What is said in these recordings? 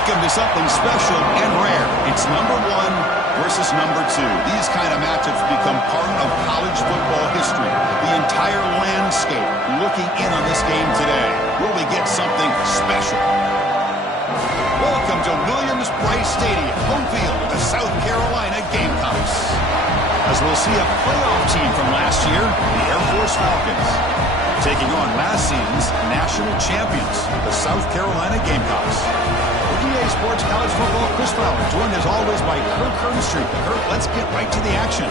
Welcome to something special and rare. It's number 1 versus number 2. These kind of matchups become part of college football history. The entire landscape looking in on this game today. Will we get something special? Welcome to Williams-Brice Stadium, home field of the South Carolina Gamecocks. As we'll see a playoff team from last year, the Air Force Falcons, taking on last season's national champions, the South Carolina Gamecocks. EA Sports College Football, Chris Fowler, joined as always by Kirk Herbstreit. Kirk, let's get right to the action.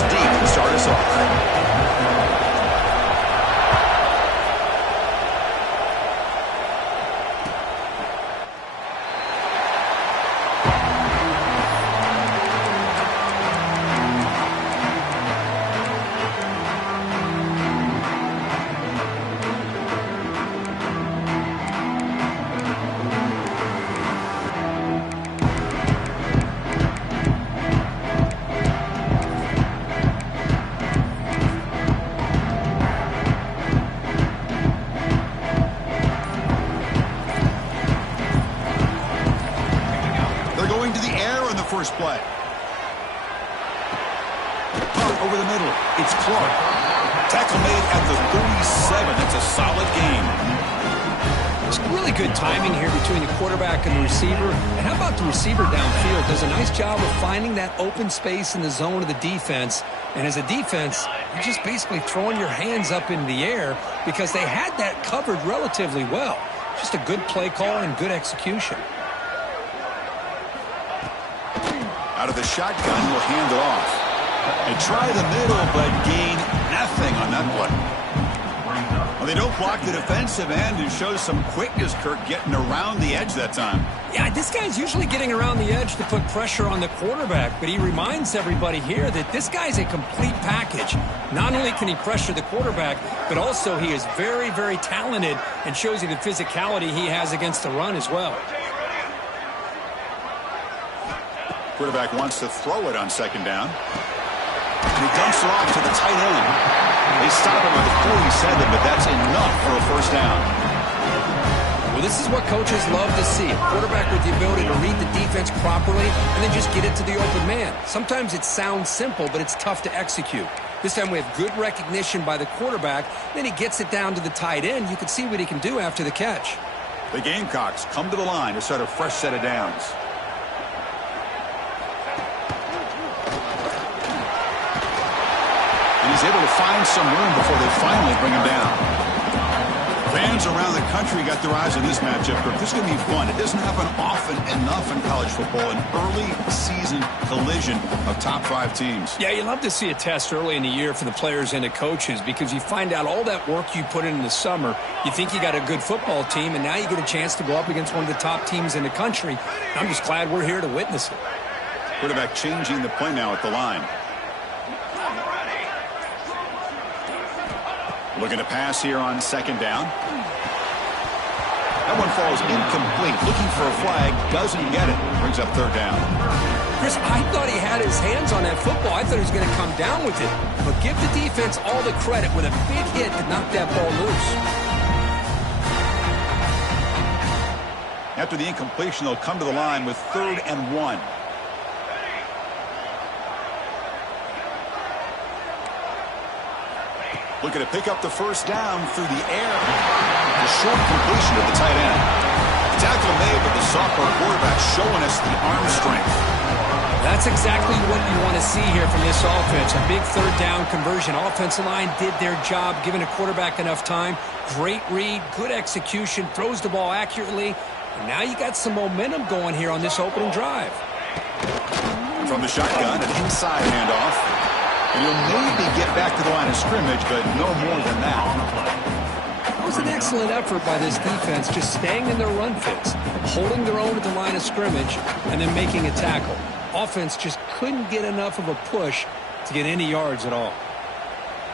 Deep to start us off. First play. Punt over the middle. It's Clark. Tackle made at the 37. That's a solid gain. It's really good timing here between the quarterback and the receiver. And how about the receiver downfield? Does a nice job of finding that open space in the zone of the defense. And as a defense, you're just basically throwing your hands up in the air because they had that covered relatively well. Just a good play call and good execution. Out of the shotgun, will hand it off. They try the middle, but gain nothing on that play. Well, they don't block the defensive end and show some quickness, Kirk, getting around the edge that time. Yeah, this guy's usually getting around the edge to put pressure on the quarterback, but he reminds everybody here that this guy's a complete package. Not only can he pressure the quarterback, but also he is very, very talented and shows you the physicality he has against the run as well. Quarterback wants to throw it on second down. And he dumps it off to the tight end. They stop him at the 47, but that's enough for a first down. Well, this is what coaches love to see. A quarterback with the ability to read the defense properly and then just get it to the open man. Sometimes it sounds simple, but it's tough to execute. This time we have good recognition by the quarterback. Then he gets it down to the tight end. You can see what he can do after the catch. The Gamecocks come to the line to start a fresh set of downs. He's able to find some room before they finally bring him down. Fans around the country got their eyes on this matchup. This is going to be fun. It doesn't happen often enough in college football, an early season collision of top 5 teams. Yeah, you love to see a test early in the year for the players and the coaches because you find out all that work you put in the summer. You think you got a good football team, and now you get a chance to go up against one of the top teams in the country. I'm just glad we're here to witness it. Quarterback changing the play now at the line. Looking to pass here on second down. That one falls incomplete. Looking for a flag. Doesn't get it. Brings up third down. Chris, I thought he had his hands on that football. I thought he was going to come down with it. But give the defense all the credit with a big hit to knock that ball loose. After the incompletion, they'll come to the line with 3rd and 1. Looking to pick up the first down through the air. The short completion to the tight end. Tackle made, but the sophomore quarterback showing us the arm strength. That's exactly what you want to see here from this offense. A big 3rd down conversion. Offensive line did their job, giving a quarterback enough time. Great read, good execution, throws the ball accurately. And now you got some momentum going here on this opening drive. From the shotgun, an inside handoff. And he'll maybe get back to the line of scrimmage, but no more than that. It was an excellent effort by this defense, just staying in their run fits, holding their own at the line of scrimmage, and then making a tackle. Offense just couldn't get enough of a push to get any yards at all.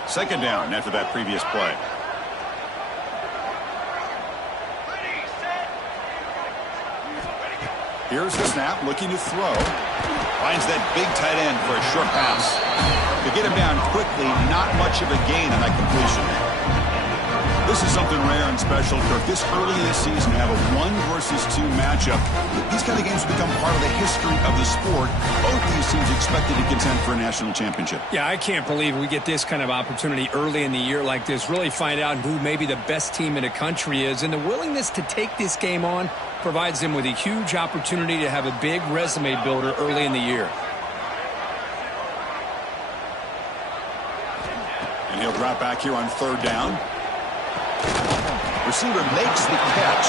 Second down after that previous play. Here's the snap, looking to throw. Finds that big tight end for a short pass. To get him down quickly, not much of a gain on that completion. This is something rare and special, Kirk. This early in the season, to have a 1 versus 2 matchup. These kind of games become part of the history of the sport. Both these teams expected to contend for a national championship. Yeah, I can't believe we get this kind of opportunity early in the year like this. Really find out who maybe the best team in the country is. And the willingness to take this game on provides them with a huge opportunity to have a big resume builder early in the year. And he'll drop back here on third down. Receiver makes the catch.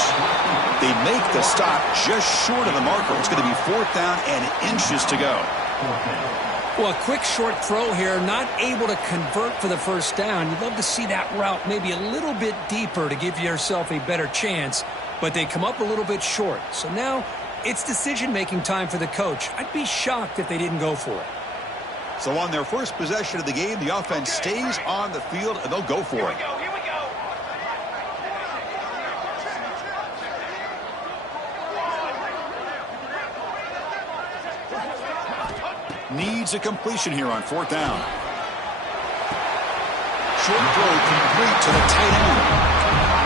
They make the stop just short of the marker. It's going to be 4th down and inches to go. Well, a quick short throw here, not able to convert for the first down. You'd love to see that route maybe a little bit deeper to give yourself a better chance, but they come up a little bit short. So now it's decision-making time for the coach. I'd be shocked if they didn't go for it. So on their first possession of the game, the offense stays on the field, and they'll go for it. Needs a completion here on 4th down. Short throw complete to the tight end.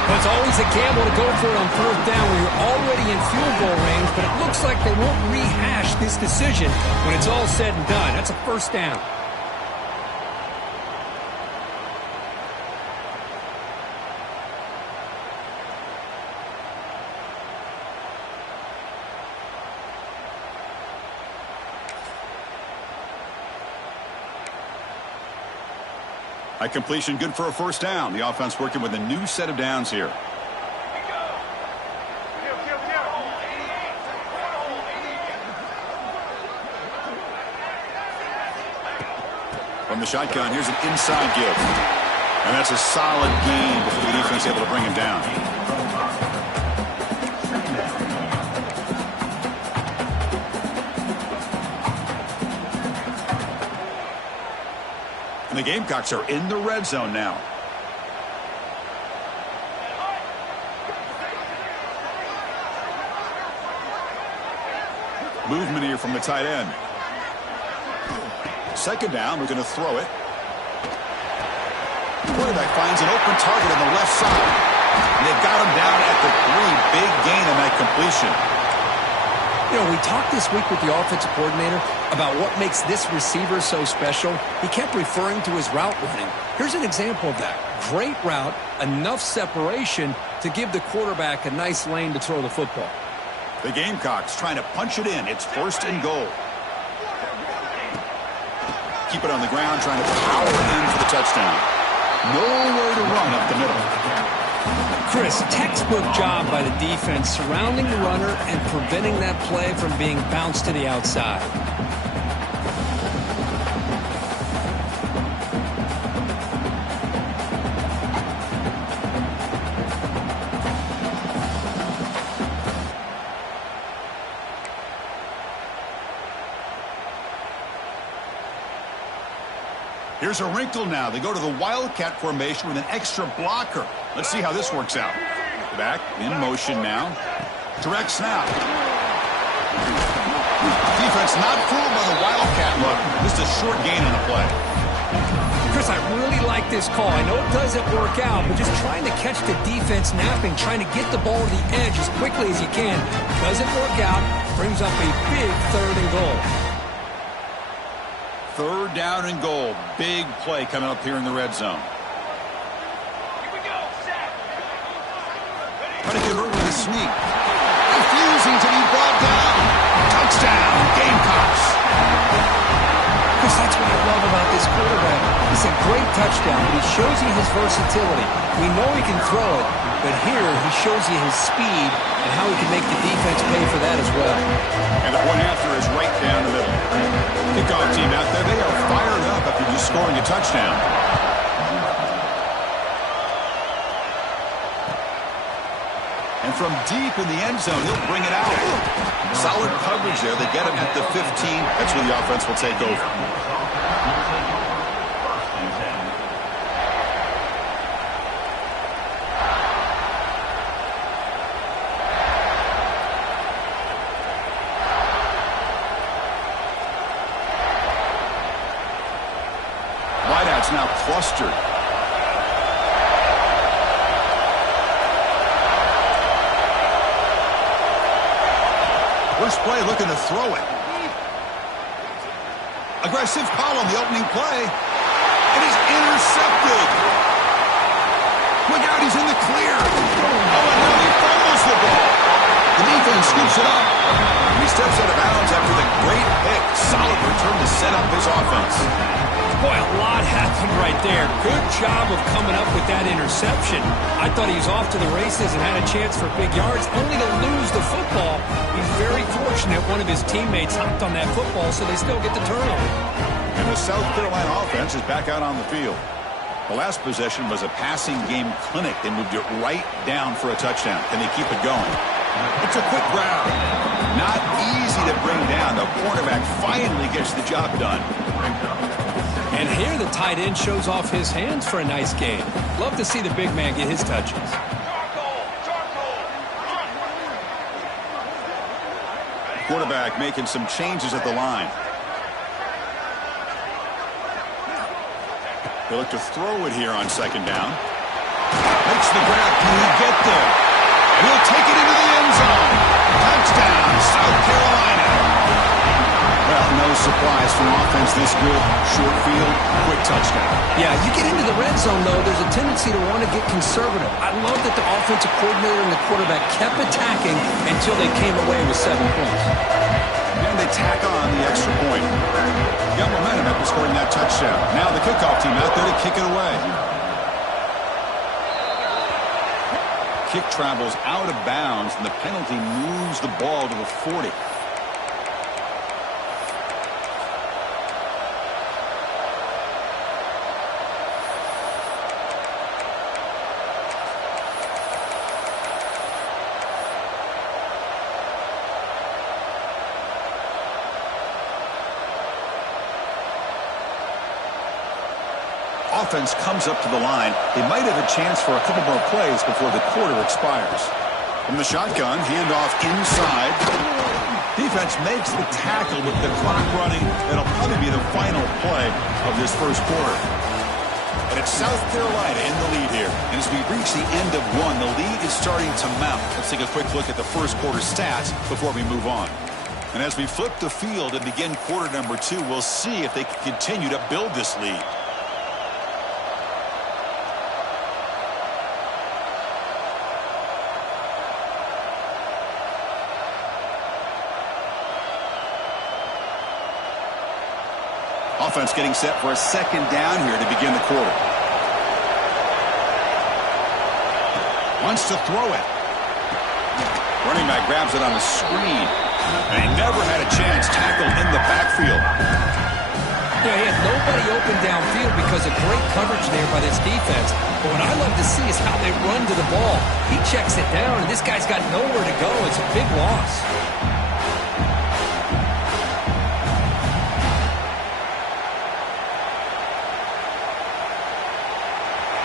Well, it's always a gamble to go for it on 3rd down when you're already in field goal range, but it looks like they won't rehash this decision when it's all said and done. That's a 1st down. A completion good for a 1st down. The offense working with a new set of downs here. From the shotgun, here's an inside give. And that's a solid gain before the defense able to bring him down. And the Gamecocks are in the red zone now. Movement here from the tight end. Second down, we're going to throw it. The quarterback finds an open target on the left side. And they've got him down at the 3. Big gain on that completion. You know, we talked this week with the offensive coordinator about what makes this receiver so special. He kept referring to his route running. Here's an example of that. Great route, enough separation to give the quarterback a nice lane to throw the football. The Gamecocks trying to punch it in. It's 1st and goal. Keep it on the ground, trying to power in for the touchdown. Nowhere to run up the middle. Chris, textbook job by the defense surrounding the runner and preventing that play from being bounced to the outside. Here's a wrinkle now. They go to the Wildcat formation with an extra blocker. Let's see how this works out. Back in motion now. Direct snap. Defense not fooled by the Wildcat look. Just a short gain on the play. Chris, I really like this call. I know it doesn't work out, but just trying to catch the defense napping, trying to get the ball to the edge as quickly as you can. Doesn't work out. Brings up a big 3rd and goal. 3rd down and goal. Big play coming up here in the red zone. Trying to convert with a sneak. Refusing to be brought down. Touchdown, Gamecocks. Chris, that's what I love about this quarterback. It's a great touchdown, but he shows you his versatility. We know he can throw it, but here he shows you his speed and how he can make the defense pay for that as well. And the one after is right down the middle. Kickoff team out there, they are fired up after just scoring a touchdown. And from deep in the end zone, he'll bring it out. Solid coverage there. They get him at the 15. That's where the offense will take over. crowd's now clustered. First play looking to throw it. Aggressive call on the opening play. It is intercepted. Look out, he's in the clear. Oh, and now he fumbles the ball. The defense scoops it up. He steps out of bounds after the great pick. Solid return to set up his offense. Boy, a lot happened right there. Good job of coming up with that interception. I thought he was off to the races and had a chance for big yards, only to lose the football. He's very fortunate one of his teammates hopped on that football, so they still get the turnover. And the South Carolina offense is back out on the field. The last possession was a passing game clinic. They moved it right down for a touchdown. Can they keep it going? It's a quick grab. Not easy to bring down. The quarterback finally gets the job done. And here the tight end shows off his hands for a nice game. Love to see the big man get his touches. Quarterback making some changes at the line. They look to throw it here on second down. Makes the grab. Can he get there? He'll take it into the end zone. Touchdown, South Carolina. Well, no surprise from offense this good. Short field, quick touchdown. Yeah, you get into the red zone, though, there's a tendency to want to get conservative. I love that the offensive coordinator and the quarterback kept attacking until they came away with 7 points. And they tack on the extra point. Got momentum after scoring that touchdown. Now the kickoff team out there to kick it away. Kick travels out of bounds, and the penalty moves the ball to the 40. Offense comes up to the line. They might have a chance for a couple more plays before the quarter expires. From the shotgun, handoff inside. Defense makes the tackle with the clock running. That'll probably be the final play of this first quarter. And it's South Carolina in the lead here. And as we reach the end of one, the lead is starting to mount. Let's take a quick look at the first quarter stats before we move on. And as we flip the field and begin quarter number 2, we'll see if they can continue to build this lead. Offense getting set for a second down here to begin the quarter. Wants to throw it. Running back grabs it on the screen. And he never had a chance. Tackled in the backfield. Yeah, he had nobody open downfield because of great coverage there by this defense. But what I love to see is how they run to the ball. He checks it down, and this guy's got nowhere to go. It's a big loss.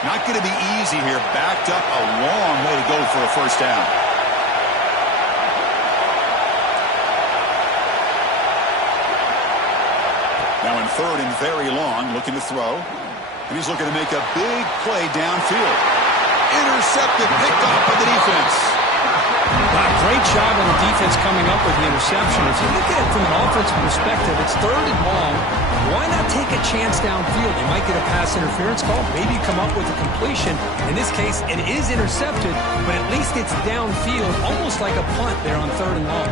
Not going to be easy here. Backed up a long way to go for a first down. Now in third and very long, looking to throw. And he's looking to make a big play downfield. Intercepted, picked off by the defense. Wow, great job on the defense coming up with the interception. If you look at it from an offensive perspective, it's third and long. Why not take a chance downfield? You might get a pass interference call. Maybe you come up with a completion. In this case, it is intercepted, but at least it's downfield, almost like a punt there on third and long.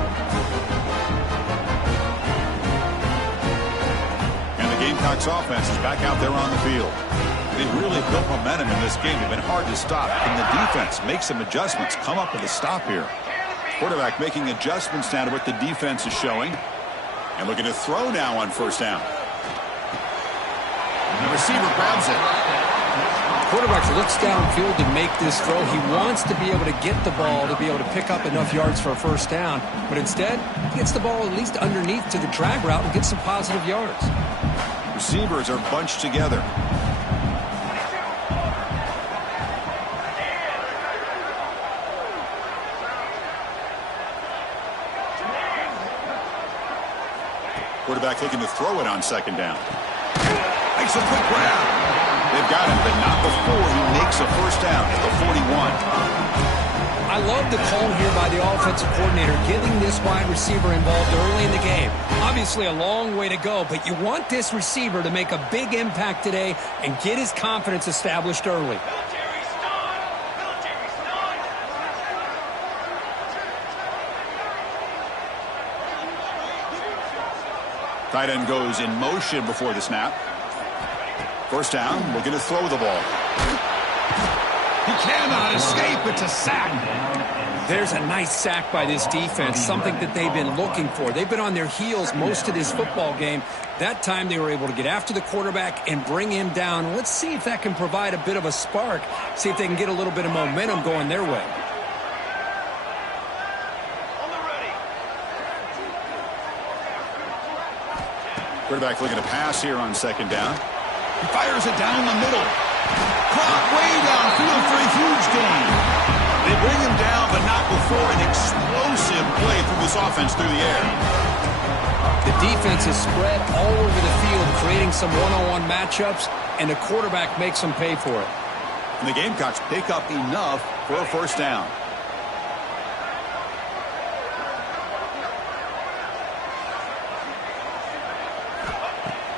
And the Gamecocks offense is back out there on the field. They've really built momentum in this game. They've been hard to stop. Can the defense make some adjustments, come up with a stop here? Quarterback making adjustments now to what the defense is showing. And looking to throw now on first down. The receiver grabs it. Quarterback looks downfield to make this throw. He wants to be able to get the ball to be able to pick up enough yards for a first down. But instead, he gets the ball at least underneath to the drag route and gets some positive yards. Receivers are bunched together. Quarterback looking to throw it on second down. Makes a quick grab. They've got him, but not before he makes a first down at the 41. I love the call here by the offensive coordinator, getting this wide receiver involved early in the game. Obviously a long way to go, but you want this receiver to make a big impact today and get his confidence established early. Tight end goes in motion before the snap. First down, looking to throw the ball. He cannot escape. It's a sack. There's a nice sack by this defense, something that they've been looking for. They've been on their heels most of this football game. That time they were able to get after the quarterback and bring him down. Let's see if that can provide a bit of a spark, see if they can get a little bit of momentum going their way. Quarterback looking to pass here on second down. He fires it down the middle. Caught way downfield for a huge gain. They bring him down, but not before an explosive play from this offense through the air. The defense is spread all over the field, creating some one-on-one matchups, and the quarterback makes them pay for it. And the Gamecocks pick up enough for a first down.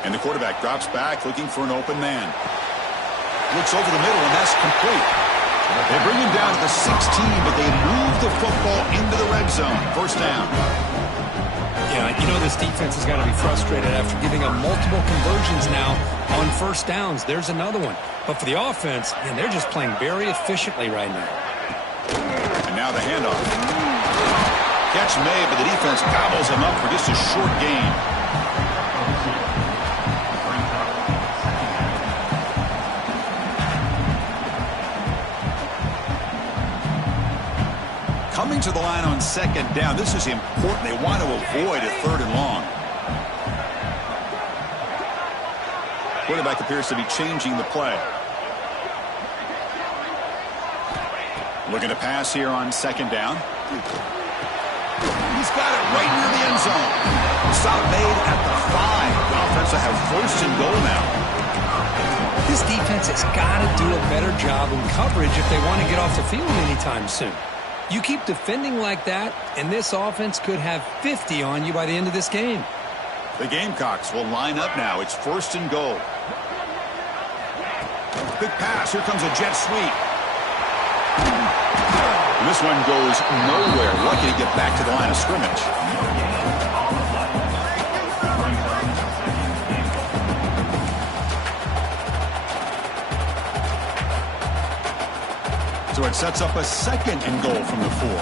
And the quarterback drops back, looking for an open man. Looks over the middle, and that's complete. They bring him down to the 16, but they move the football into the red zone. First down. Yeah, you know this defense has got to be frustrated after giving up multiple conversions now on first downs. There's another one. But for the offense, man, they're just playing very efficiently right now. And now the handoff. Catch made, but the defense gobbles him up for just a short gain. Coming to the line on second down. This is important. They want to avoid a third and long. Quarterback appears to be changing the play. Looking to pass here on second down. He's got it right near the end zone. Stop made at the 5. The offense will have first and goal now. This defense has got to do a better job in coverage if they want to get off the field anytime soon. You keep defending like that, and this offense could have 50 on you by the end of this game. The Gamecocks will line up now. It's first and goal. Big pass. Here comes a jet sweep. And this one goes nowhere. Lucky to get back to the line of scrimmage. So it sets up a second and goal from the 4.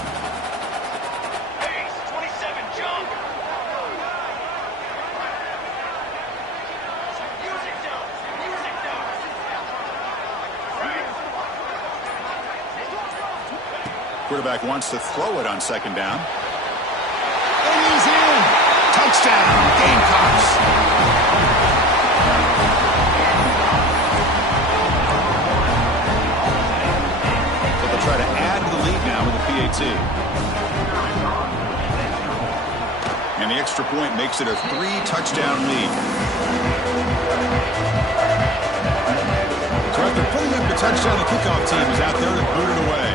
Quarterback wants to throw it on second down. And he's in. Touchdown, Gamecocks. Try to add to the lead now with a PAT. And the extra point makes it a 3-touchdown lead. So after putting up the touchdown, the kickoff team is out there to boot it away.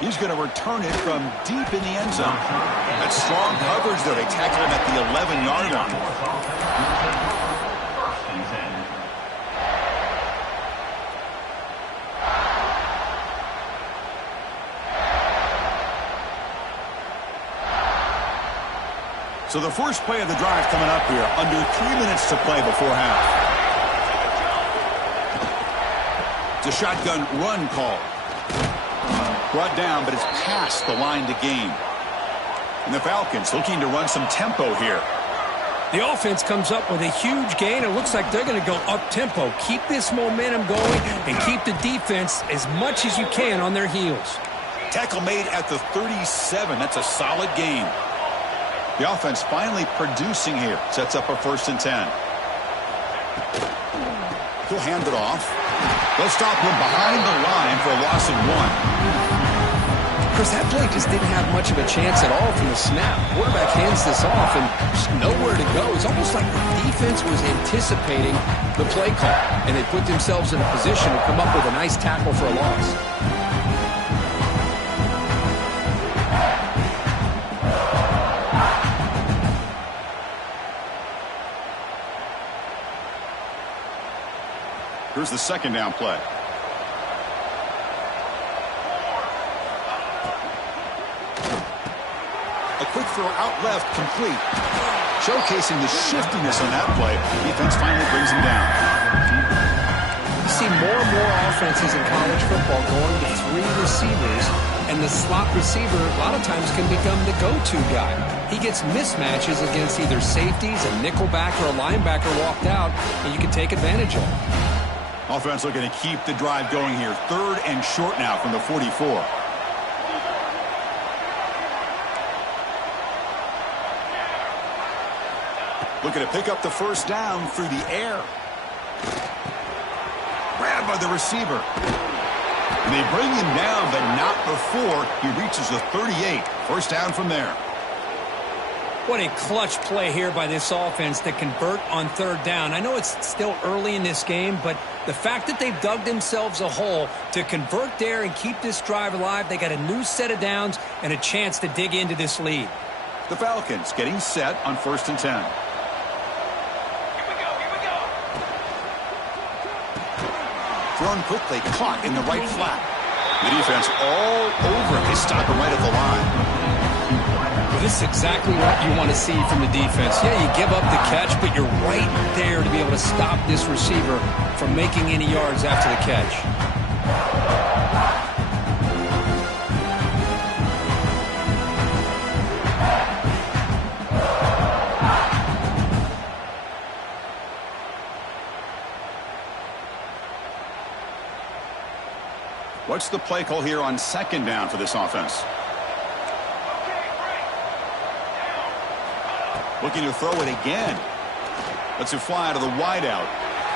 He's going to return it from deep in the end zone. That's strong coverage, though. They tackle him at the 11-yard line. So the first play of the drive coming up here, under 3 minutes to play before half. It's a shotgun run call. Brought down, but it's past the line to gain. And the Falcons looking to run some tempo here. The offense comes up with a huge gain. It looks like they're going to go up-tempo. Keep this momentum going and keep the defense as much as you can on their heels. Tackle made at the 37. That's a solid gain. The offense finally producing here. Sets up a first and 10. He'll hand it off. They'll stop him behind the line for a loss of 1. Chris, that play just didn't have much of a chance at all from the snap. Quarterback hands this off and just nowhere to go. It's almost like the defense was anticipating the play call, and they put themselves in a position to come up with a nice tackle for a loss. Here's the second down play. A quick throw out left, complete. Showcasing the shiftiness on that play. Defense finally brings him down. You see more and more offenses in college football going to 3 receivers, and the slot receiver a lot of times can become the go-to guy. He gets mismatches against either safeties, a nickelback, or a linebacker walked out, and you can take advantage of it. Offense looking to keep the drive going here. 3rd and short now from the 44. Looking to pick up the first down through the air. Grabbed by the receiver. And they bring him down, but not before he reaches the 38. First down from there. What a clutch play here by this offense to convert on 3rd down. I know it's still early in this game, but the fact that they've dug themselves a hole to convert there and keep this drive alive, they got a new set of downs and a chance to dig into this lead. The Falcons getting set on 1st and 10. Thrown quickly, caught in the right flat. The defense all over him. They stop him right at the line. Well, this is exactly what you want to see from the defense. Yeah, you give up the catch, but you're right there to be able to stop this receiver from making any yards after the catch. What's the play call here on 2nd down for this offense? Looking to throw it again. Lets it fly out of the wideout.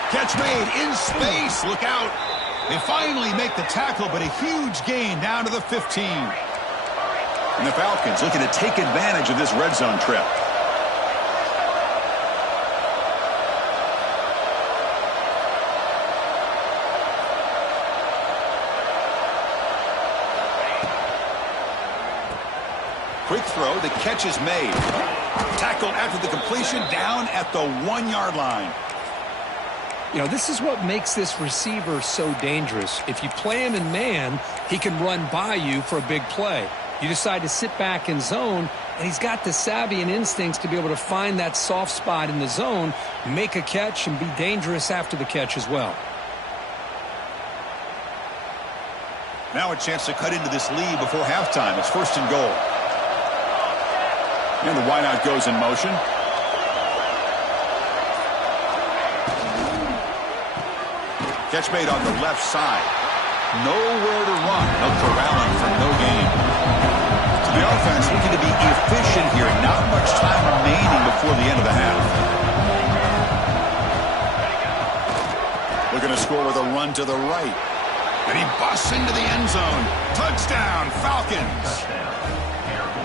Catch made in space. Look out. They finally make the tackle, but a huge gain down to the 15. And the Falcons looking to take advantage of this red zone trip. Quick throw, the catch is made. Tackled after the completion, down at the 1-yard line. You know, this is what makes this receiver so dangerous. If you play him in man, he can run by you for a big play. You decide to sit back in zone, and he's got the savvy and instincts to be able to find that soft spot in the zone, make a catch, and be dangerous after the catch as well. Now a chance to cut into this lead before halftime. It's 1st and goal. And the wideout goes in motion. Catch made on the left side. Nowhere to run. No corralling for no gain. So the offense looking to be efficient here. Not much time remaining before the end of the half. Looking to score with a run to the right. And he busts into the end zone. Touchdown, Falcons.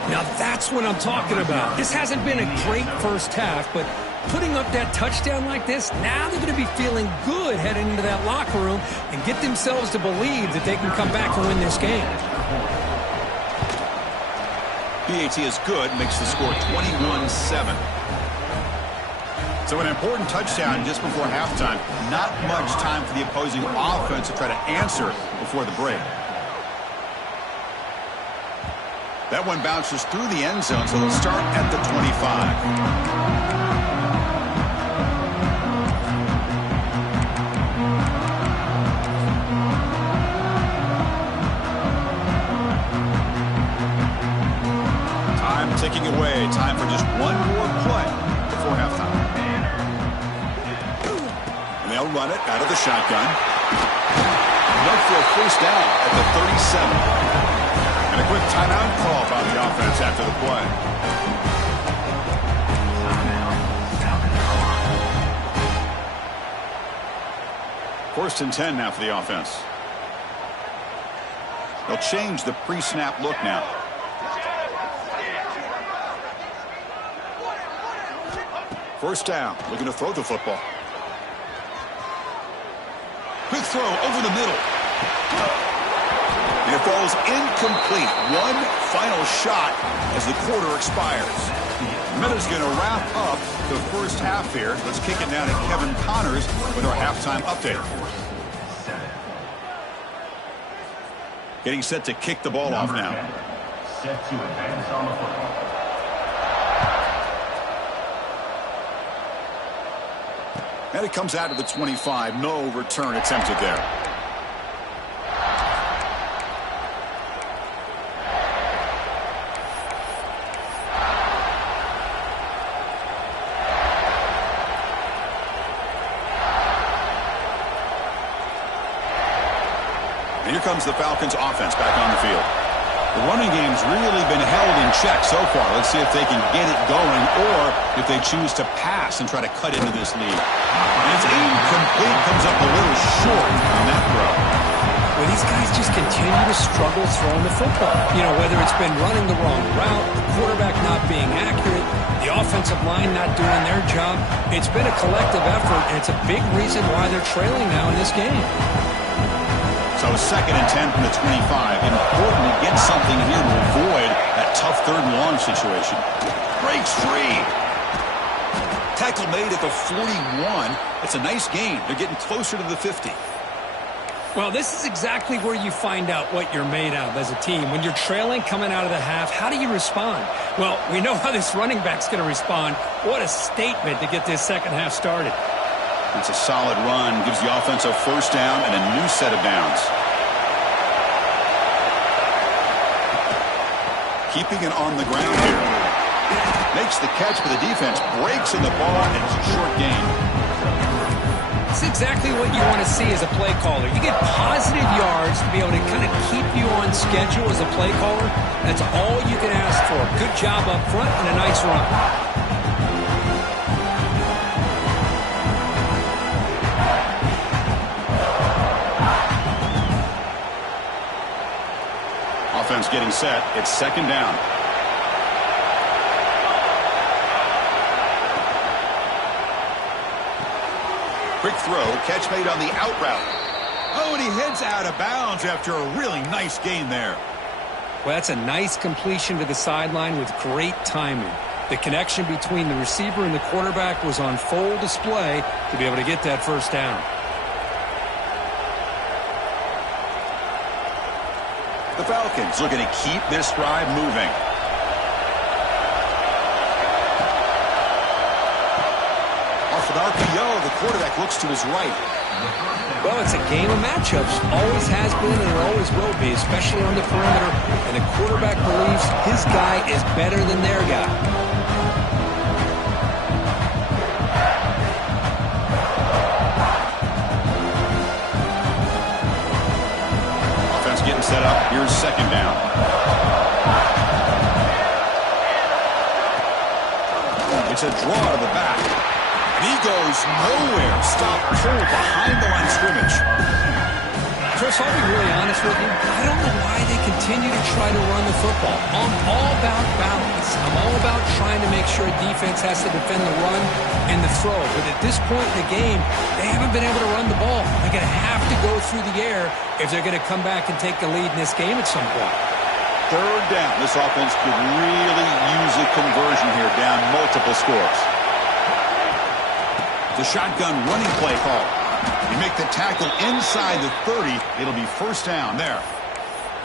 Now that's what I'm talking about. This hasn't been a great first half, but putting up that touchdown like this, now they're going to be feeling good heading into that locker room and get themselves to believe that they can come back and win this game. PAT is good, makes the score 21-7. So an important touchdown just before halftime. Not much time for the opposing offense to try to answer before the break. That one bounces through the end zone, so they'll start at the 25. Time ticking away. Time for just one more play before halftime. And they'll run it out of the shotgun. Enough for a first down at the 37. And a quick timeout call by the offense after the play. First and 10 now for the offense. They'll change the pre-snap look now. First down, looking to throw the football. Quick throw over the middle. And it falls incomplete. One final shot as the quarter expires. Miller's going to wrap up the first half here. Let's kick it now to Kevin Connors with our halftime update. Getting set to kick the ball off now. Set to advance on the football. And it comes out of the 25. No return attempted there. And here comes the Falcons offense back on the field. The running game's really been held in check so far. Let's see if they can get it going or if they choose to pass and try to cut into this lead. And it's incomplete. Comes up a little short on that throw. Well, these guys just continue to struggle throwing the football. You know, whether it's been running the wrong route, the quarterback not being accurate, the offensive line not doing their job. It's been a collective effort, and it's a big reason why they're trailing now in this game. So 2nd and 10 from the 25. Important to get something here to avoid that tough 3rd and long situation. Breaks free. Tackle made at the 41. It's a nice gain. They're getting closer to the 50. Well, this is exactly where you find out what you're made of as a team. When you're trailing coming out of the half, how do you respond? Well, we know how this running back's going to respond. What a statement to get this second half started. It's a solid run. Gives the offense a first down and a new set of downs. Keeping it on the ground here. Makes the catch, but the defense breaks in the ball, and it's a short gain. It's exactly what you want to see as a play caller. You get positive yards to be able to kind of keep you on schedule as a play caller. That's all you can ask for. Good job up front and a nice run. Offense getting set. It's 2nd down. Quick throw. Catch made on the out route. Oh, and he heads out of bounds after a really nice gain there. Well, that's a nice completion to the sideline with great timing. The connection between the receiver and the quarterback was on full display to be able to get that first down. The Falcons looking to keep this drive moving. Off an RPO, the quarterback looks to his right. Well, it's a game of matchups. Always has been and it always will be, especially on the perimeter. And the quarterback believes his guy is better than their guy. Getting set up. Here's 2nd down. It's a draw to the back. And he goes nowhere. Stop pull behind the line of scrimmage. Chris, I'll be really honest with you. I don't know why they continue to try to run the football. I'm all about balance. I'm all about trying to make sure defense has to defend the run and the throw. But at this point in the game, they haven't been able to run the ball. They're going to have to go through the air if they're going to come back and take the lead in this game at some point. 3rd down. This offense could really use a conversion here, down multiple scores. The shotgun running play call. You make the tackle inside the 30. It'll be first down there.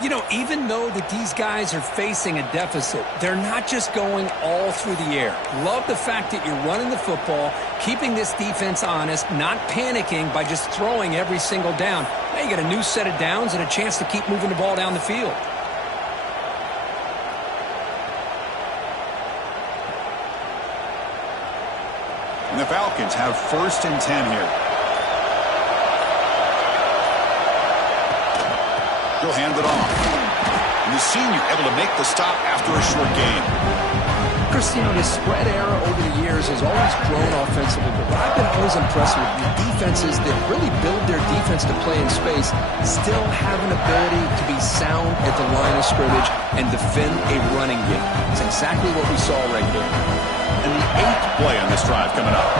You know, even though that these guys are facing a deficit, they're not just going all through the air. Love the fact that you're running the football, keeping this defense honest, not panicking by just throwing every single down. Now you get a new set of downs and a chance to keep moving the ball down the field. And the Falcons have 1st and 10 here. He'll hand it off. And the senior able to make the stop after a short gain. Chris, this spread era over the years has always grown offensively, but what I've been always impressed with the defenses that really build their defense to play in space still have an ability to be sound at the line of scrimmage and defend a running game. It's exactly what we saw right here. And the 8th play on this drive coming up.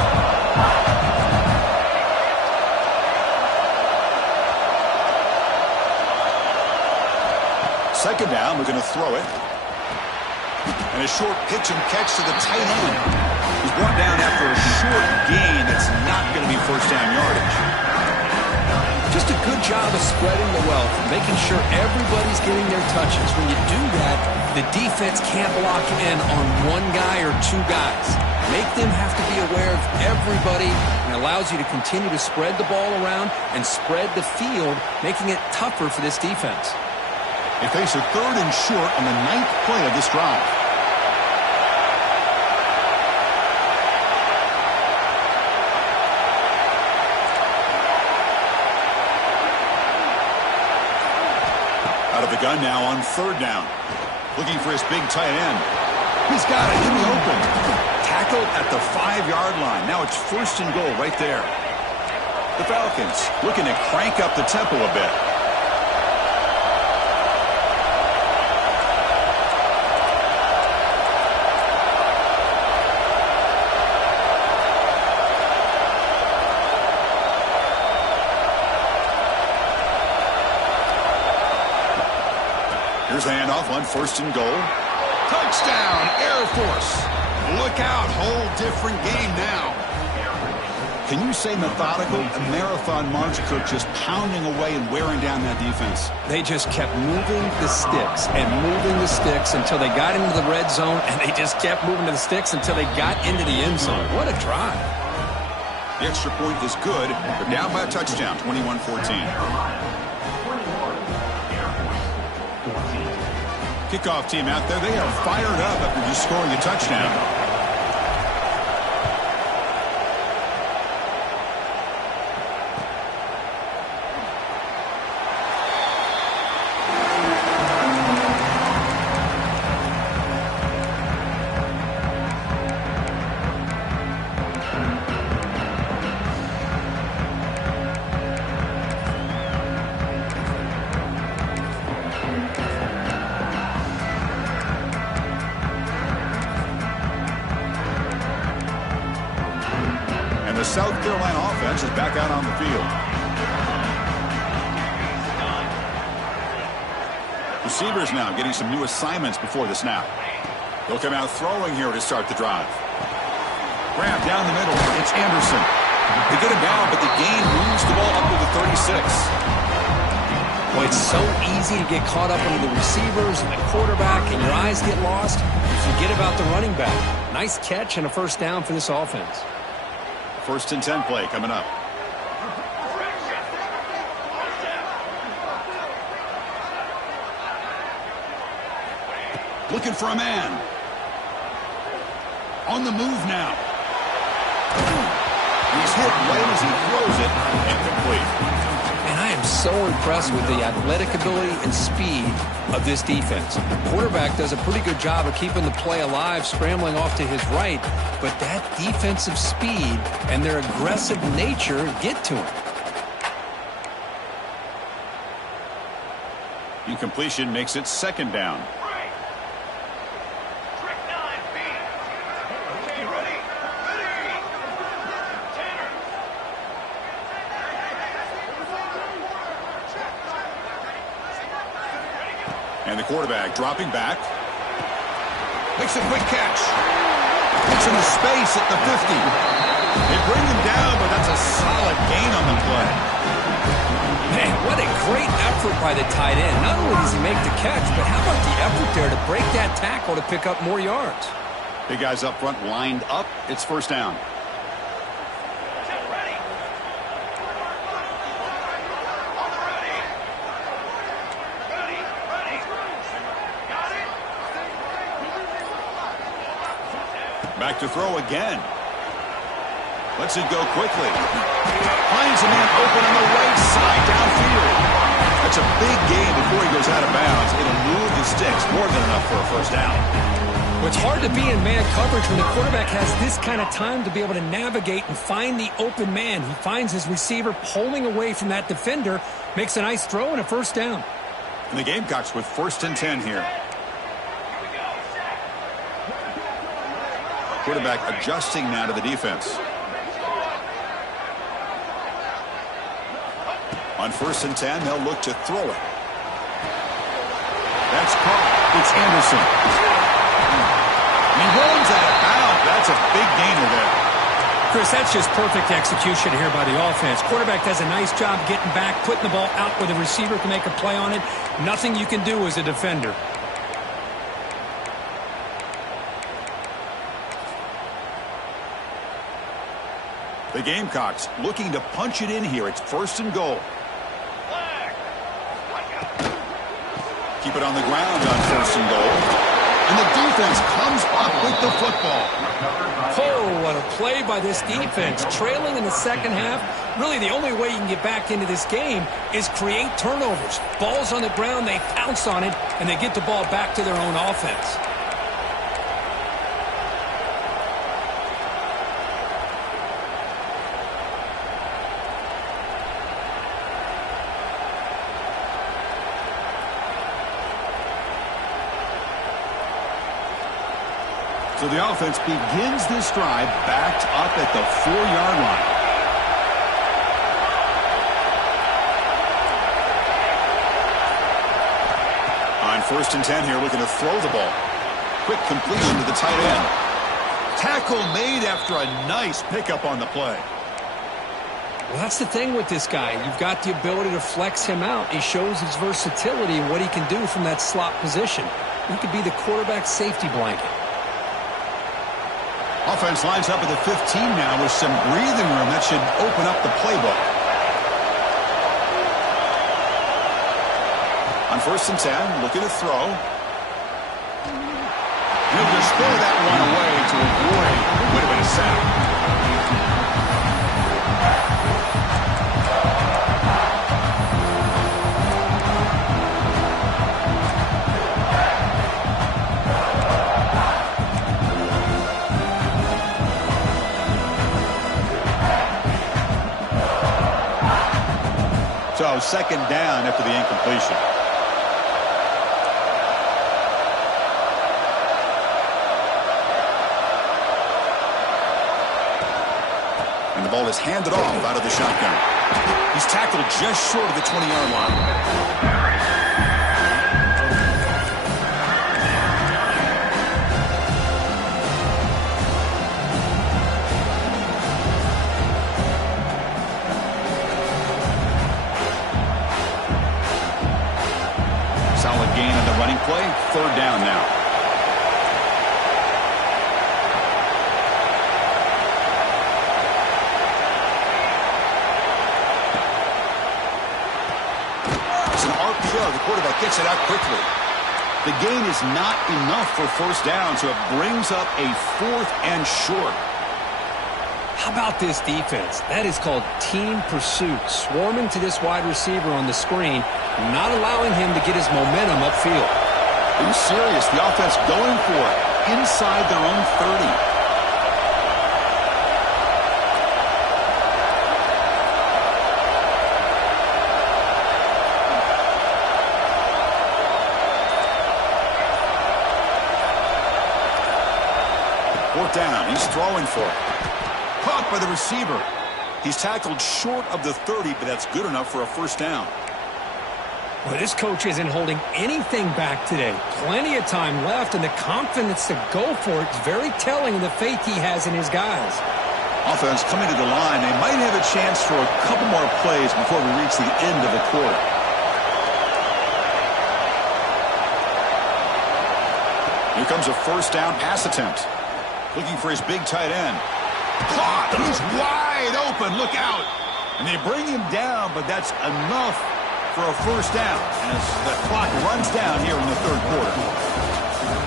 Second down, we're going to throw it. And a short pitch and catch to the tight end. He's brought down after a short gain that's not going to be first down yardage. Just a good job of spreading the wealth, making sure everybody's getting their touches. When you do that, the defense can't lock in on one guy or two guys. Make them have to be aware of everybody, and allows you to continue to spread the ball around and spread the field, making it tougher for this defense. They face a 3rd and short on the 9th play of this drive. Out of the gun now on 3rd down. Looking for his big tight end. He's got it in the open. Tackled at the 5-yard line. Now it's 1st and goal right there. The Falcons looking to crank up the tempo a bit. Here's the handoff on 1st and goal. Touchdown, Air Force. Look out, whole different game now. Can you say methodical? A marathon march, Cook, just pounding away and wearing down that defense. They just kept moving the sticks and moving the sticks until they got into the red zone, and they just kept moving to the sticks until they got into the end zone. What a drive. The extra point is good. They're down by a touchdown, 21-14. Kickoff team out there. They are fired up after just scoring a touchdown. The South Carolina offense is back out on the field. Receivers now getting some new assignments before the snap. They'll come out throwing here to start the drive. Grab down the middle. It's Anderson. They get him down, but the gain moves the ball up to the 36. Boy, it's so easy to get caught up under the receivers and the quarterback, and your eyes get lost. You forget about the running back. Nice catch and a first down for this offense. 1st and 10 play coming up. Looking for a man. On the move now. He's hit right as he throws it. Incomplete. And I am so impressed with the athletic ability and speed of this defense. The quarterback does a pretty good job of keeping the play alive, scrambling off to his right, but that defensive speed and their aggressive nature get to him. Incompletion makes it 2nd down. And the quarterback dropping back. Makes a quick catch. Gets into space at the 50. They bring him down, but that's a solid gain on the play. Man, what a great effort by the tight end. Not only does he make the catch, but how about the effort there to break that tackle to pick up more yards? Big guys up front lined up. It's 1st down. Back to throw again. Lets it go quickly. Finds a man open on the right side downfield. That's a big gain before he goes out of bounds. It'll move the sticks. More than enough for a first down. Well, it's hard to be in man coverage when the quarterback has this kind of time to be able to navigate and find the open man. He finds his receiver pulling away from that defender, makes a nice throw and a first down. And the Gamecocks with 1st and 10 here. Quarterback adjusting now to the defense. On 1st and 10, they'll look to throw it. That's caught. It's Anderson. He runs out of bounds. That's a big gainer there. Chris, that's just perfect execution here by the offense. Quarterback does a nice job getting back, putting the ball out where the receiver can make a play on it. Nothing you can do as a defender. The Gamecocks looking to punch it in here. It's 1st and goal. Keep it on the ground on 1st and goal. And the defense comes up with the football. Oh, what a play by this defense. Trailing in the second half. Really, the only way you can get back into this game is create turnovers. Ball's on the ground, they pounce on it, and they get the ball back to their own offense. So the offense begins this drive backed up at the 4-yard line. On 1st and 10 here, looking to throw the ball. Quick completion to the tight end. Tackle made after a nice pickup on the play. Well, that's the thing with this guy. You've got the ability to flex him out. He shows his versatility and what he can do from that slot position. He could be the quarterback's safety blanket. Offense lines up at the 15 now with some breathing room. That should open up the playbook. On 1st and 10, looking to throw. He'll just throw that one away to avoid what would have been a sack. So 2nd down after the incompletion. And the ball is handed off out of the shotgun. He's tackled just short of the 20-yard line. Gain on the running play. 3rd down now. It's an RPO. The quarterback gets it out quickly. The gain is not enough for 1st down, so it brings up a 4th and short. How about this defense? That is called team pursuit. Swarming to this wide receiver on the screen, not allowing him to get his momentum upfield. Are you serious? The offense going for it inside their own 30. Fourth down. He's throwing for it. Caught by the receiver. He's tackled short of the 30, but that's good enough for a 1st down. Well, this coach isn't holding anything back today. Plenty of time left, and the confidence to go for it is very telling of the faith he has in his guys. Offense coming to the line. They might have a chance for a couple more plays before we reach the end of the quarter. Here comes a 1st down pass attempt. Looking for his big tight end. Caught! He's wide open. Look out. And they bring him down, but that's enough for a 1st down as the clock runs down here in the 3rd quarter.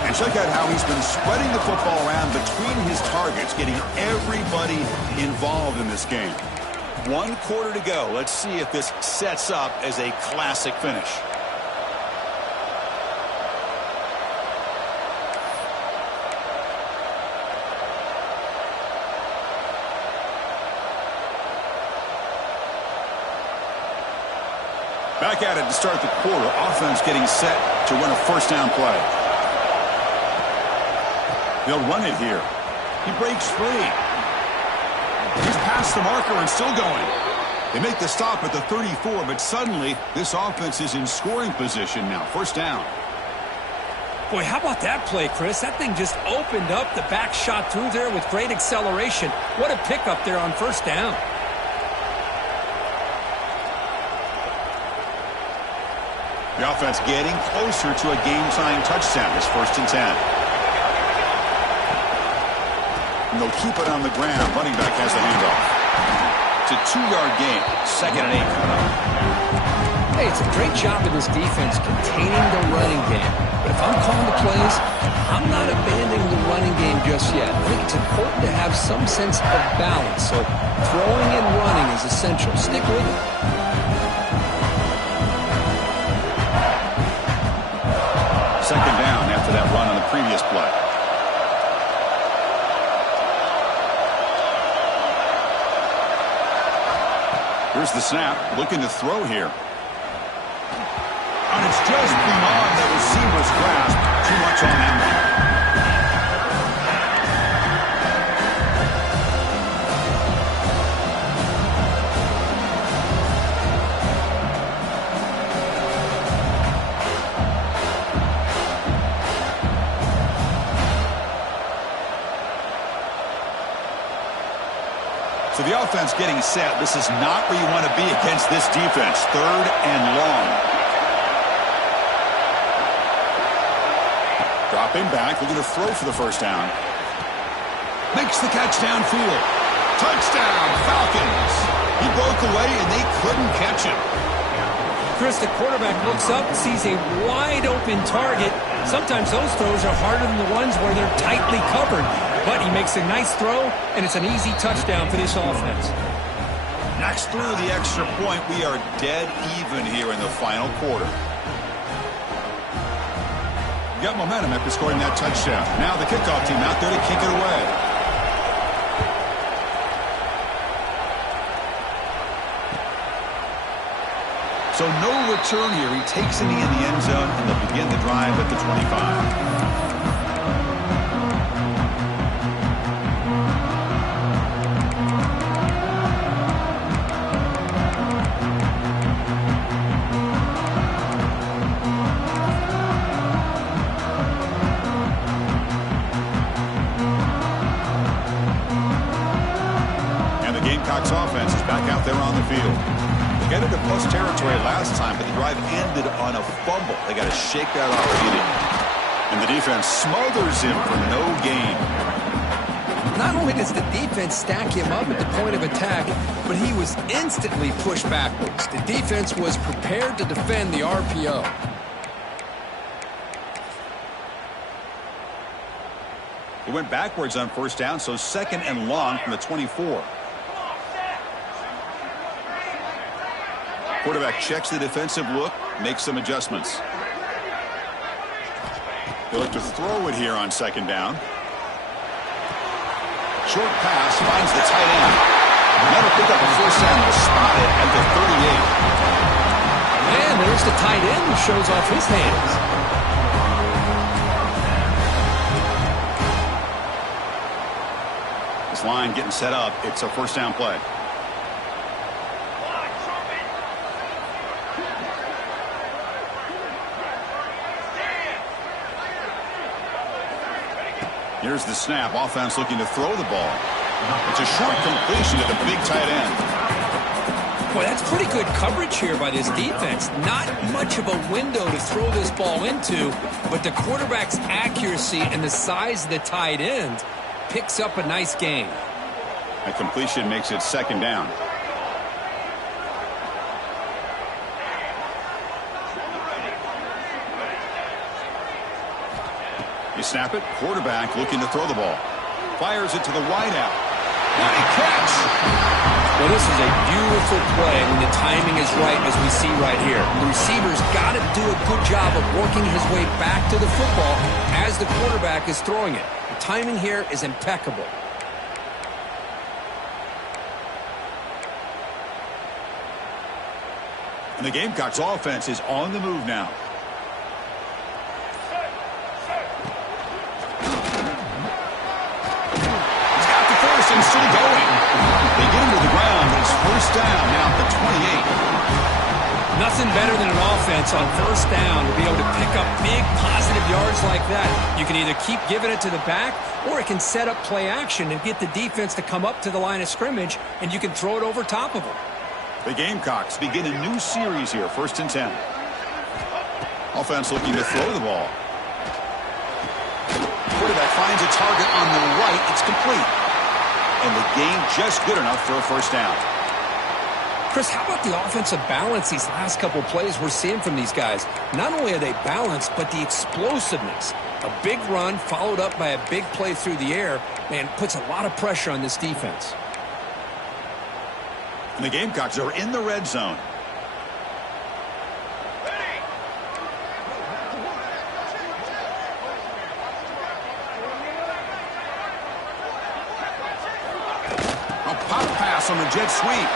And check out how he's been spreading the football around between his targets, getting everybody involved in this game. 1 quarter to go. Let's see if this sets up as a classic finish. Back at it to start the quarter. Offense getting set to run a first down play. They'll run it here. He breaks free. He's past the marker and still going. They make the stop at the 34, but suddenly this offense is in scoring position now. First down. Boy, how about that play, Chris? That thing just opened up. The back shot through there with great acceleration. What a pickup there on first down. The offense getting closer to a game-tying touchdown. It's 1st and 10. And they'll keep it on the ground. Running back has the handoff. It's a 2-yard gain. 2nd and 8. Hey, it's a great job of this defense containing the running game. But if I'm calling the plays, I'm not abandoning the running game just yet. I think it's important to have some sense of balance. So throwing and running is essential. Stick with it. Second down after that run on the previous play. Here's the snap. Looking to throw here. And it's just beyond the receiver's grasp. Too much on that one. So the offense getting set. This is not where you want to be against this defense. 3rd and long. Dropping back, looking to throw for the first down. Makes the catch downfield. Touchdown, Falcons. He broke away and they couldn't catch him. Chris, the quarterback looks up, sees a wide-open target. Sometimes those throws are harder than the ones where they're tightly covered. But he makes a nice throw, and it's an easy touchdown for this offense. Knocks through the extra point. We are dead even here in the final quarter. Got momentum after scoring that touchdown. Now the kickoff team out there to kick it away. So no return here. He takes it in the end zone, and they'll begin the drive at the 25. Offense is back out there on the field. They got into plus territory last time, but the drive ended on a fumble. They got to shake that off immediately. And the defense smothers him for no gain. Not only does the defense stack him up at the point of attack, but he was instantly pushed backwards. The defense was prepared to defend the RPO. He went backwards on first down, so 2nd and long from the 24. Quarterback checks the defensive look, makes some adjustments. He'll look to throw it here on 2nd down. Short pass finds the tight end. That'll pick up a first down. They'll spot it at the 38. And there's the tight end who shows off his hands. This line getting set up. It's a first down play. Here's the snap. Offense looking to throw the ball. It's a short completion to the big tight end. Boy, that's pretty good coverage here by this defense. Not much of a window to throw this ball into, but the quarterback's accuracy and the size of the tight end picks up a nice gain. That completion makes it 2nd down. You snap it. Quarterback looking to throw the ball. Fires it to the wideout. What a catch! Well, this is a beautiful play when the timing is right, as we see right here. The receiver's got to do a good job of working his way back to the football as the quarterback is throwing it. The timing here is impeccable. And the Gamecocks offense is on the move now. He's got the first and still going. They get him to the ground, but it's first down now at the 28. Nothing better than an offense on first down to be able to pick up big positive yards like that. You can either keep giving it to the back, or it can set up play action and get the defense to come up to the line of scrimmage, and you can throw it over top of them. The Gamecocks begin a new series here, 1st and 10. Offense looking to throw the ball. Quarterback finds a target on the right. It's complete. And the gain just good enough for a first down. Chris, how about the offensive balance these last couple plays we're seeing from these guys? Not only are they balanced, but the explosiveness. A big run followed up by a big play through the air, man, puts a lot of pressure on this defense. And the Gamecocks are in the red zone. A pop pass on the jet sweep.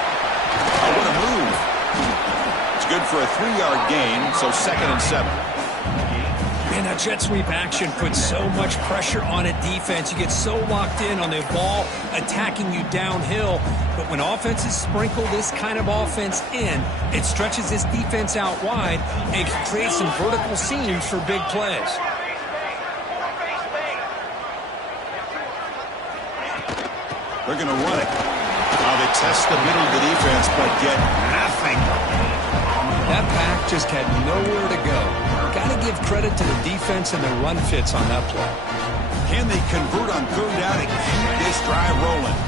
Oh, what a move. It's good for a 3-yard gain, so 2nd and 7. Man, that jet sweep action puts so much pressure on a defense. You get so locked in on the ball attacking you downhill. But when offenses sprinkle this kind of offense in, it stretches this defense out wide and can create some vertical seams for big plays. They're going to run it. They test the middle of the defense, but get nothing. That pack just had nowhere to go. Got to give credit to the defense and the run fits on that play. Can they convert on 3rd down and keep this drive rolling?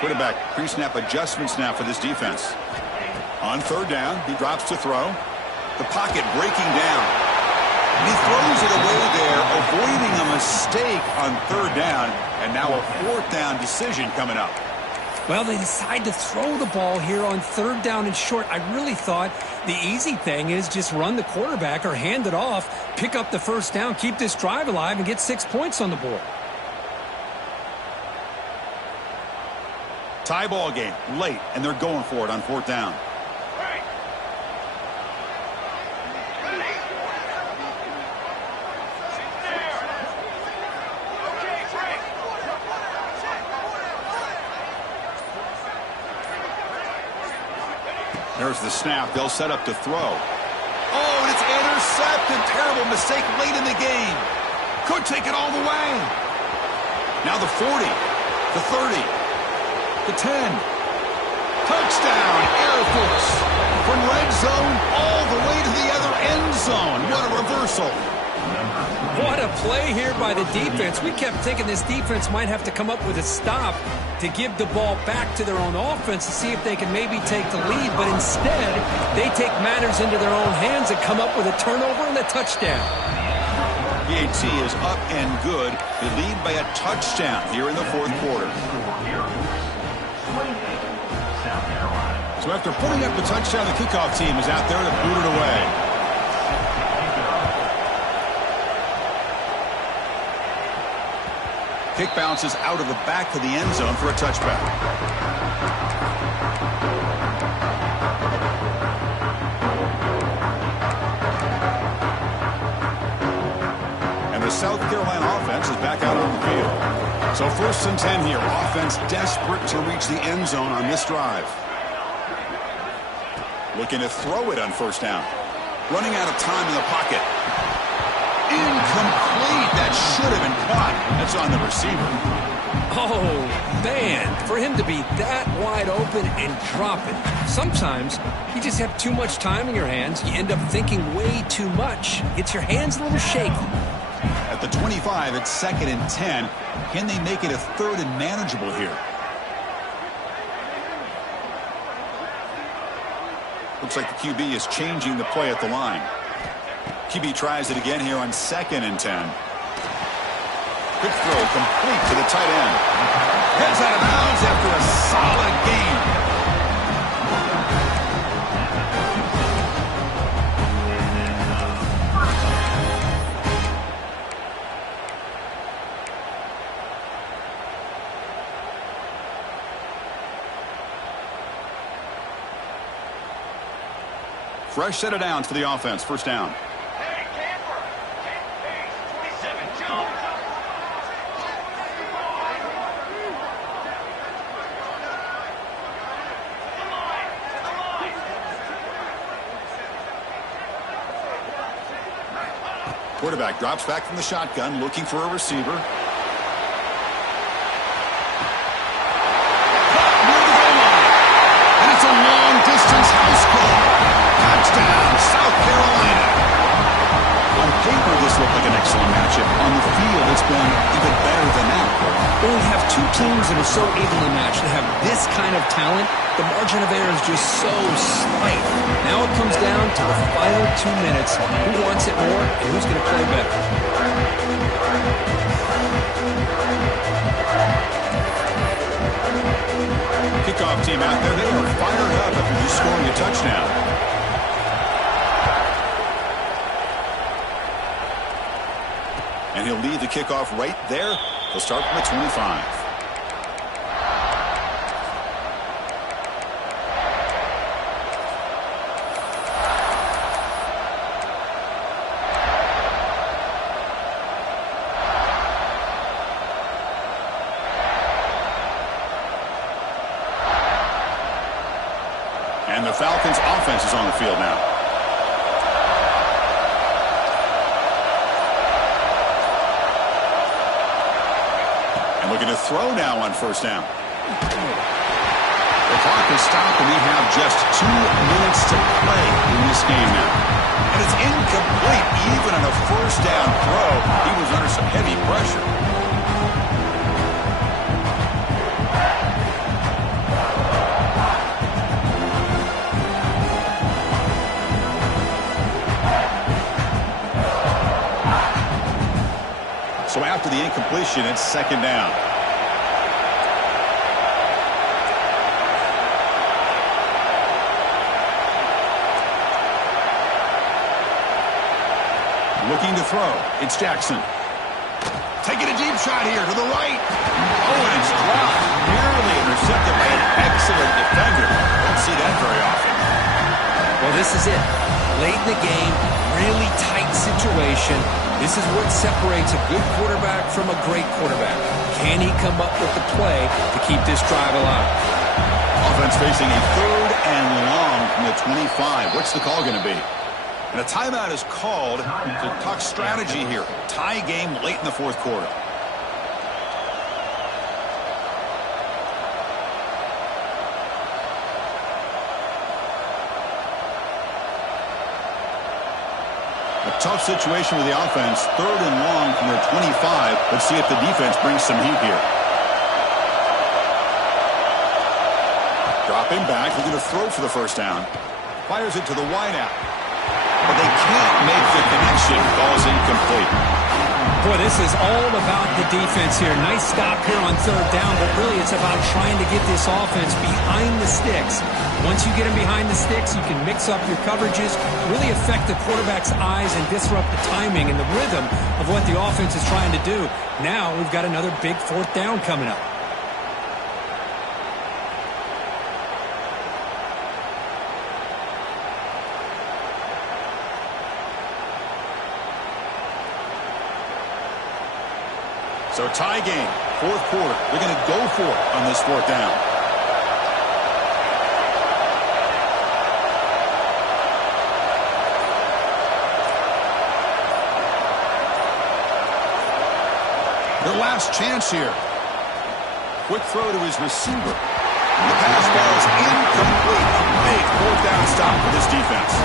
Quarterback pre-snap adjustments now for this defense. On 3rd down, he drops to throw. The pocket breaking down. And he throws it away there, avoiding a mistake on 3rd down. And now a 4th down decision coming up. Well, they decide to throw the ball here on 3rd down and short. I really thought the easy thing is just run the quarterback or hand it off, pick up the first down, keep this drive alive, and get 6 points on the board. Tie ball game, late, and they're going for it on 4th down. There's the snap. They'll set up to throw. Oh, and it's intercepted. Terrible mistake late in the game. Could take it all the way. Now the 40, the 30, the 10. Touchdown, Air Force. From red zone all the way to the other end zone. What a reversal. What a play here by the defense. We kept thinking this defense might have to come up with a stop to give the ball back to their own offense to see if they can maybe take the lead. But instead, they take matters into their own hands and come up with a turnover and a touchdown. PAT is up and good. They lead by a touchdown here in the 4th quarter. So after putting up the touchdown, the kickoff team is out there to boot it away. Kick bounces out of the back of the end zone for a touchback. And the South Carolina offense is back out on the field. So 1st and 10 here. Offense desperate to reach the end zone on this drive. Looking to throw it on 1st down. Running out of time in the pocket. Incomplete. That should have been caught. That's on the receiver. Oh, man, for him to be that wide open and drop it. Sometimes you just have too much time in your hands. You end up thinking way too much. Gets your hands a little shaky. At the 25, it's 2nd and 10. Can they make it a 3rd and manageable here? Looks like the QB is changing the play at the line. QB tries it again here on 2nd and 10. Quick throw complete to the tight end. Heads out of bounds after a solid game. Fresh set of downs for the offense. First down. Quarterback drops back from the shotgun, looking for a receiver. And it's a long-distance house call. Touchdown, South Carolina. On paper, this looked like an excellent matchup. On the field, it's been even better than that. When we have two teams that are so evenly matched, that have this kind of talent, the margin of error is just so slight. Now it comes down to the final 2 minutes. Who wants it more and who's going to play better? Kickoff team out there, they are fired up after just scoring a touchdown. And he'll lead the kickoff right there. He'll start from the 25. And the Falcons' offense is on the field now. And looking to throw now on first down. The clock is stopped, and we have just 2 minutes to play in this game now. And it's incomplete. Even on a first down throw, he was under some heavy pressure. So after the incompletion, it's second down. Looking to throw. It's Jackson. Taking a deep shot here to the right. Oh, and it's dropped. Nearly intercepted by an excellent defender. Don't see that very often. Well, this is it. Late in the game, really tight situation. This is what separates a good quarterback from a great quarterback. Can he come up with the play to keep this drive alive? Offense facing a third and long from the 25. What's the call going to be? And a timeout is called to talk strategy here. Tie game late in the fourth quarter. A tough situation with the offense. Third and long from their 25. Let's see if the defense brings some heat here. Dropping back, looking to throw for the first down. Fires it to the wideout. But they can't make the connection. Ball's incomplete. Boy, this is all about the defense here. Nice stop here on third down, but really it's about trying to get this offense behind the sticks. Once you get them behind the sticks, you can mix up your coverages, really affect the quarterback's eyes and disrupt the timing and the rhythm of what the offense is trying to do. Now we've got another big fourth down coming up. So tie game, fourth quarter. They're going to go for it on this fourth down. Their last chance here. Quick throw to his receiver. The pass ball is incomplete. A big fourth down stop for this defense.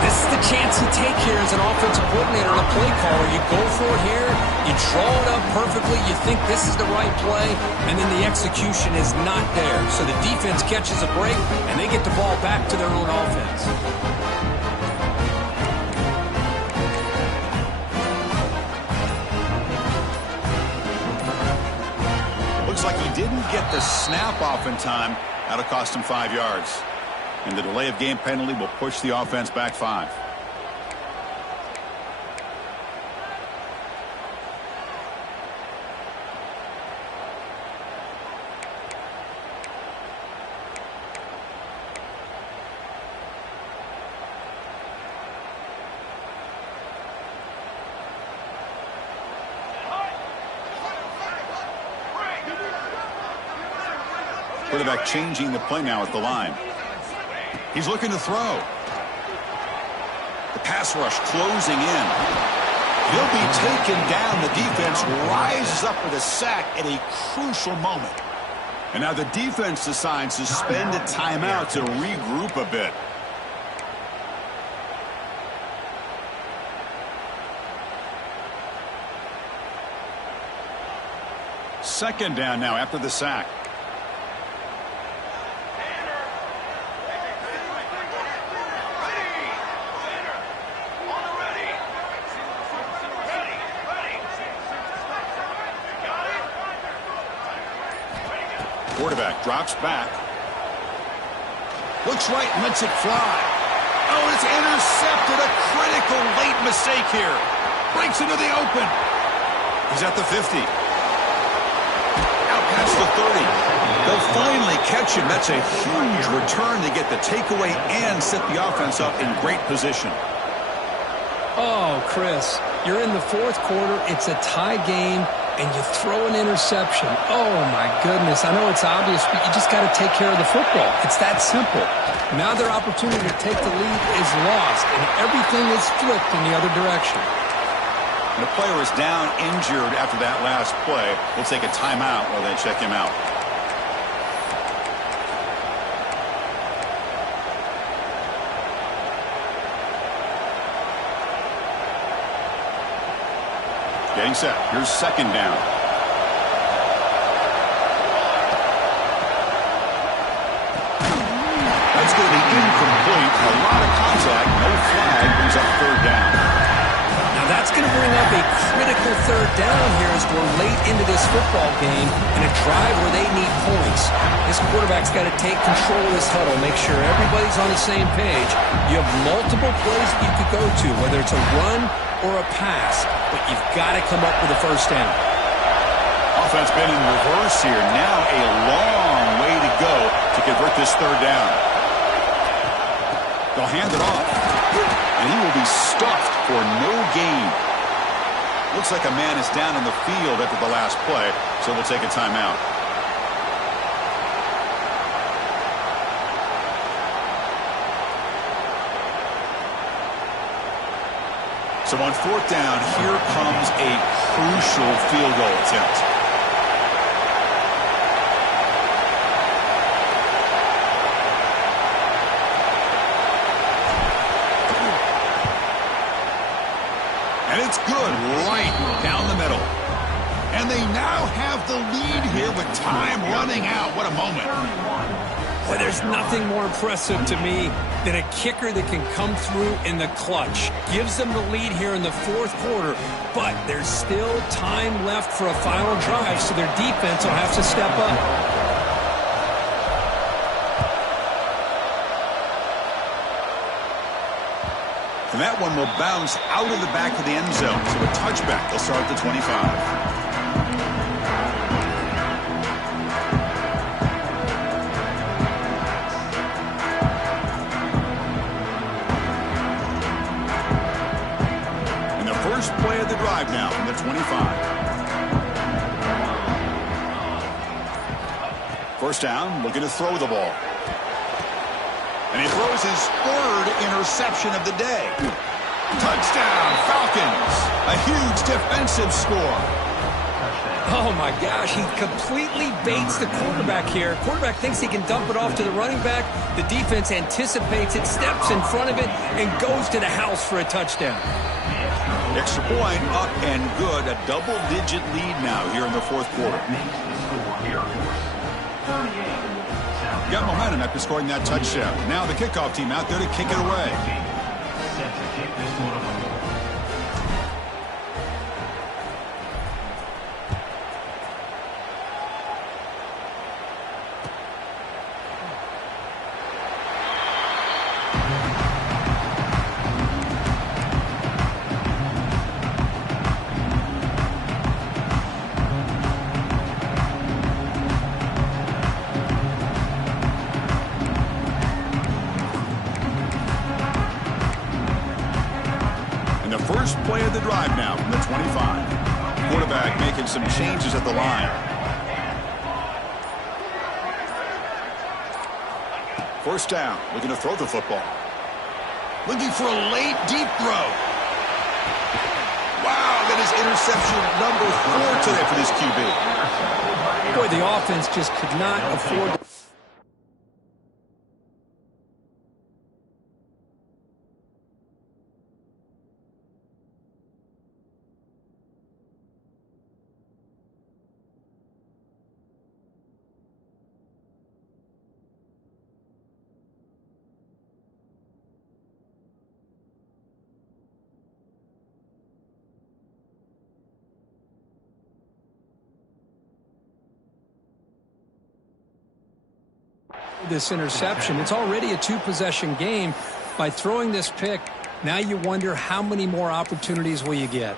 This is the chance you take here as an offensive coordinator and a play caller. You go for it here, you draw it up perfectly, you think this is the right play, and then the execution is not there. So the defense catches a break, and they get the ball back to their own offense. Looks like he didn't get the snap off in time. That'll cost him 5 yards. And the delay of game penalty will push the offense back 5. Quarterback changing the play now at the line. He's looking to throw. The pass rush closing in. He'll be taken down. The defense rises up with a sack at a crucial moment. And now the defense decides to spend a timeout to regroup a bit. Second down now after the sack. Quarterback drops back. Looks right, lets it fly. Oh, it's intercepted. A critical late mistake here. Breaks into the open. He's at the 50. Out past the 30. They'll finally catch him. That's a huge return to get the takeaway and set the offense up in great position. Oh, Chris, you're in the fourth quarter. It's a tie game. And you throw an interception. Oh, my goodness. I know it's obvious, but you just got to take care of the football. It's that simple. Now their opportunity to take the lead is lost, and everything is flipped in the other direction. And the player is down injured after that last play. We'll take a timeout while they check him out. Getting set. Here's second down. That's going to be incomplete. A lot of contact. No flag. Brings up third down. Now that's going to bring up a critical third down here as we're late into this football game in a drive where they need points. This quarterback's got to take control of this huddle, make sure everybody's on the same page. You have multiple plays that you could go to, whether it's a run or a pass, but you've got to come up with a first down. Offense been in reverse here. Now a long way to go to convert this third down. They'll hand it off, and he will be stuffed for no gain. Looks like a man is down in the field after the last play, so we'll take a timeout. So on fourth down, here comes a crucial field goal attempt. And it's good right down the middle. And they now have the lead here with time running out. What a moment. Well, there's nothing more impressive to me than a kicker that can come through in the clutch. Gives them the lead here in the fourth quarter, but there's still time left for a final drive, so their defense will have to step up. And that one will bounce out of the back of the end zone. So a touchback. They'll start at the 25. Play of the drive now from the 25. First down, looking to throw the ball. And he throws his third interception of the day. Touchdown, Falcons. A huge defensive score. Oh, my gosh, he completely baits the quarterback here. Quarterback thinks he can dump it off to the running back. The defense anticipates it, steps in front of it, and goes to the house for a touchdown. Extra point up and good. A double-digit lead now here in the fourth quarter. Got momentum after scoring that touchdown. Now the kickoff team out there to kick it away. First play of the drive now from the 25. Quarterback making some changes at the line. First down, looking to throw the football. Looking for a late, deep throw. Wow, that is interception number 4 today for this QB. Boy, the offense just could not afford to... this interception. It's already a 2-possession game. By throwing this pick, now you wonder how many more opportunities will you get.